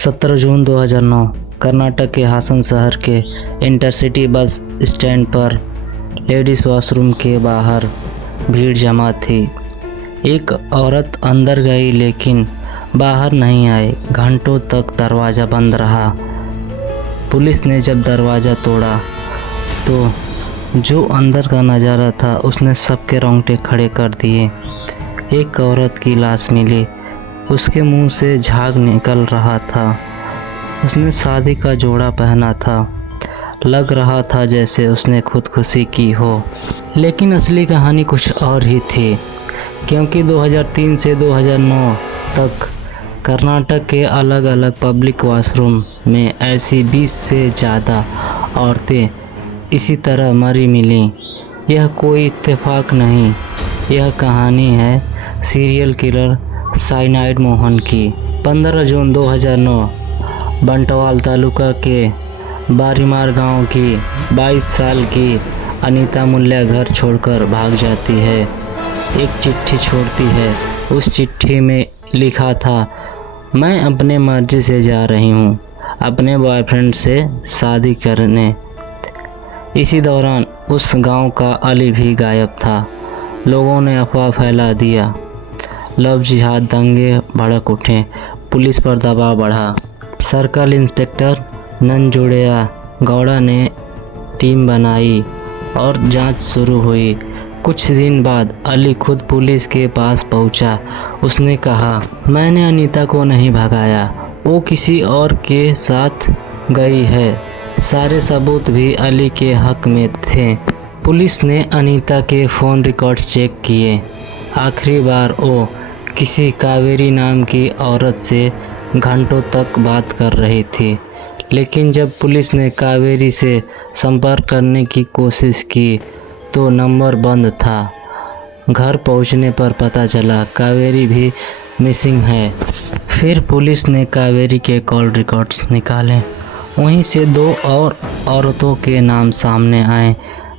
17 जून 2009 कर्नाटक के हासन शहर के इंटरसिटी बस स्टैंड पर लेडीज़ वॉशरूम के बाहर भीड़ जमा थी। एक औरत अंदर गई लेकिन बाहर नहीं आई। घंटों तक दरवाज़ा बंद रहा। पुलिस ने जब दरवाज़ा तोड़ा तो जो अंदर का नज़ारा था उसने सबके रोंगटे खड़े कर दिए। एक औरत की लाश मिली, उसके मुंह से झाग निकल रहा था। उसने शादी का जोड़ा पहना था, लग रहा था जैसे उसने खुदकुशी की हो। लेकिन असली कहानी कुछ और ही थी, क्योंकि 2003 से 2009 तक कर्नाटक के अलग अलग पब्लिक वॉशरूम में ऐसी 20 से ज़्यादा औरतें इसी तरह मरी मिलीं। यह कोई इत्तेफाक नहीं, यह कहानी है सीरियल किलर साइनाइड मोहन की। 15 जून 2009 बंटवाल तालुका के बारीमार गांव की 22 साल की अनीता मुल्या घर छोड़कर भाग जाती है। एक चिट्ठी छोड़ती है। उस चिट्ठी में लिखा था, मैं अपने मर्जी से जा रही हूँ अपने बॉयफ्रेंड से शादी करने। इसी दौरान उस गांव का अली भी गायब था। लोगों ने अफवाह फैला दिया। लव जिहाद दंगे भड़क उठे। पुलिस पर दबाव बढ़ा। सर्कल इंस्पेक्टर नंजुड़ैया गौड़ा ने टीम बनाई और जांच शुरू हुई। कुछ दिन बाद अली खुद पुलिस के पास पहुंचा। उसने कहा, मैंने अनीता को नहीं भगाया, वो किसी और के साथ गई है। सारे सबूत भी अली के हक में थे। पुलिस ने अनीता के फ़ोन रिकॉर्ड्स चेक किए। आखिरी बार वो किसी कावेरी नाम की औरत से घंटों तक बात कर रही थी। लेकिन जब पुलिस ने कावेरी से संपर्क करने की कोशिश की तो नंबर बंद था। घर पहुंचने पर पता चला कावेरी भी मिसिंग है। फिर पुलिस ने कावेरी के कॉल रिकॉर्ड्स निकाले। वहीं से दो और औरतों के नाम सामने आए,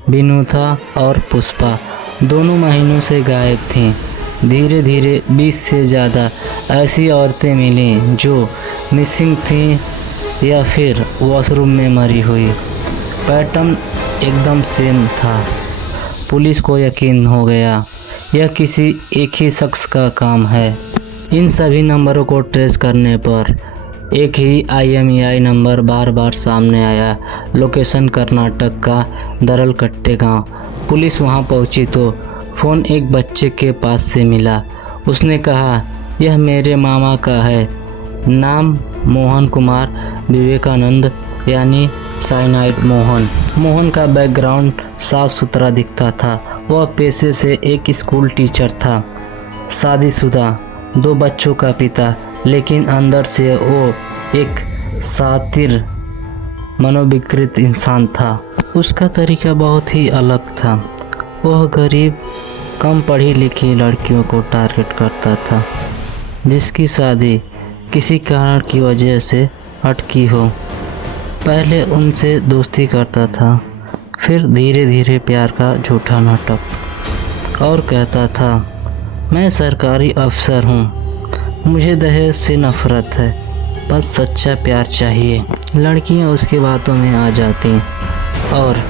विनुता और पुष्पा। दोनों महीनों से गायब थीं। धीरे धीरे 20 से ज़्यादा ऐसी औरतें मिलीं जो मिसिंग थीं या फिर वॉशरूम में मरी हुई। पैटर्न एकदम सेम था। पुलिस को यकीन हो गया यह किसी एक ही शख्स का काम है। इन सभी नंबरों को ट्रेस करने पर एक ही IMEI नंबर बार बार सामने आया। लोकेशन कर्नाटक का दरलकट्टे गांव। पुलिस वहां पहुंची तो फ़ोन एक बच्चे के पास से मिला। उसने कहा, यह मेरे मामा का है, नाम मोहन कुमार विवेकानंद यानी साइनाइड मोहन। मोहन का बैकग्राउंड साफ सुथरा दिखता था। वह पेशे से एक स्कूल टीचर था, शादीशुदा, 2 बच्चों का पिता। लेकिन अंदर से वो एक शातिर मनोविकृत इंसान था। उसका तरीका बहुत ही अलग था। वह गरीब कम पढ़ी लिखी लड़कियों को टारगेट करता था जिसकी शादी किसी कारण की वजह से अटकी हो। पहले उनसे दोस्ती करता था, फिर धीरे धीरे प्यार का झूठा नाटक। और कहता था, मैं सरकारी अफसर हूँ, मुझे दहेज से नफरत है, बस सच्चा प्यार चाहिए। लड़कियाँ उसकी बातों में आ जाती और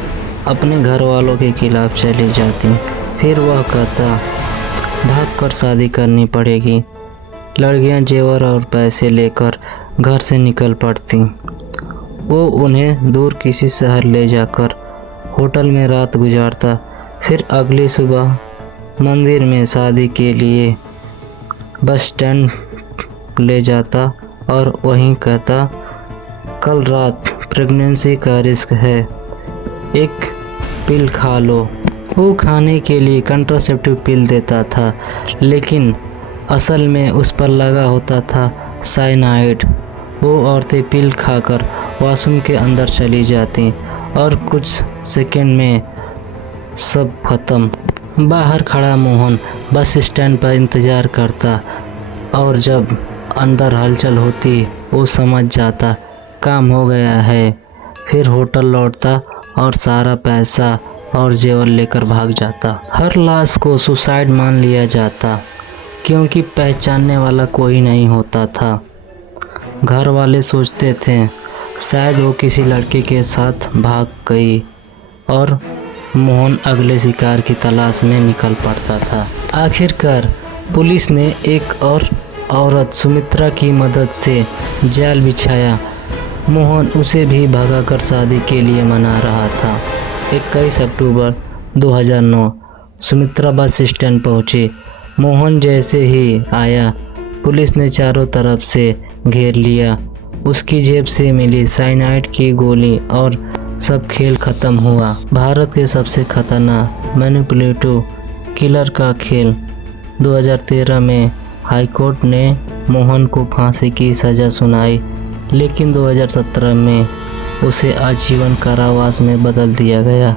अपने घर वालों के खिलाफ चली जाती। फिर वह कहता, भागकर शादी करनी पड़ेगी। लड़कियाँ जेवर और पैसे लेकर घर से निकल पड़ती। वो उन्हें दूर किसी शहर ले जाकर होटल में रात गुजारता। फिर अगली सुबह मंदिर में शादी के लिए बस स्टैंड ले जाता और वहीं कहता, कल रात प्रेगनेंसी का रिस्क है, एक पिल खा लो। वो खाने के लिए कंट्रासेप्टिव पिल देता था, लेकिन असल में उस पर लगा होता था साइनाइड। वो औरतें पिल खाकर वॉशरूम के अंदर चली जाती और कुछ सेकंड में सब खत्म। बाहर खड़ा मोहन बस स्टैंड पर इंतज़ार करता और जब अंदर हलचल होती वो समझ जाता काम हो गया है। फिर होटल लौटता और सारा पैसा और जेवर लेकर भाग जाता। हर लाश को सुसाइड मान लिया जाता क्योंकि पहचानने वाला कोई नहीं होता था। घर वाले सोचते थे शायद वो किसी लड़के के साथ भाग गई और मोहन अगले शिकार की तलाश में निकल पड़ता था। आखिरकार पुलिस ने एक और औरत सुमित्रा की मदद से जाल बिछाया। मोहन उसे भी भगाकर शादी के लिए मना रहा था। 21 अक्टूबर 2009 सुमित्रा बस स्टैंड पहुंची। मोहन जैसे ही आया पुलिस ने चारों तरफ से घेर लिया। उसकी जेब से मिली साइनाइड की गोली और सब खेल खत्म हुआ। भारत के सबसे खतरनाक मैनिपुलेटिव किलर का खेल। 2013 में हाईकोर्ट ने मोहन को फांसी की सज़ा सुनाई, लेकिन 2017 में उसे आजीवन कारावास में बदल दिया गया।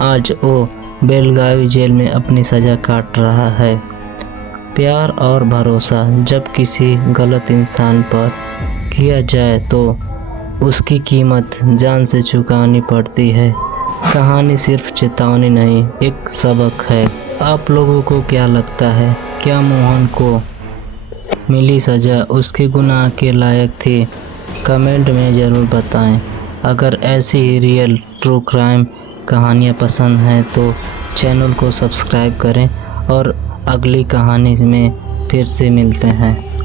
आज वो बेलगावी जेल में अपनी सज़ा काट रहा है। प्यार और भरोसा जब किसी गलत इंसान पर किया जाए तो उसकी कीमत जान से चुकानी पड़ती है। कहानी सिर्फ चेतावनी नहीं, एक सबक है। आप लोगों को क्या लगता है, क्या मोहन को मिली सज़ा उसके गुनाह के लायक थी? कमेंट में ज़रूर बताएं। अगर ऐसी ही रियल ट्रू क्राइम कहानियाँ पसंद हैं तो चैनल को सब्सक्राइब करें और अगली कहानी में फिर से मिलते हैं।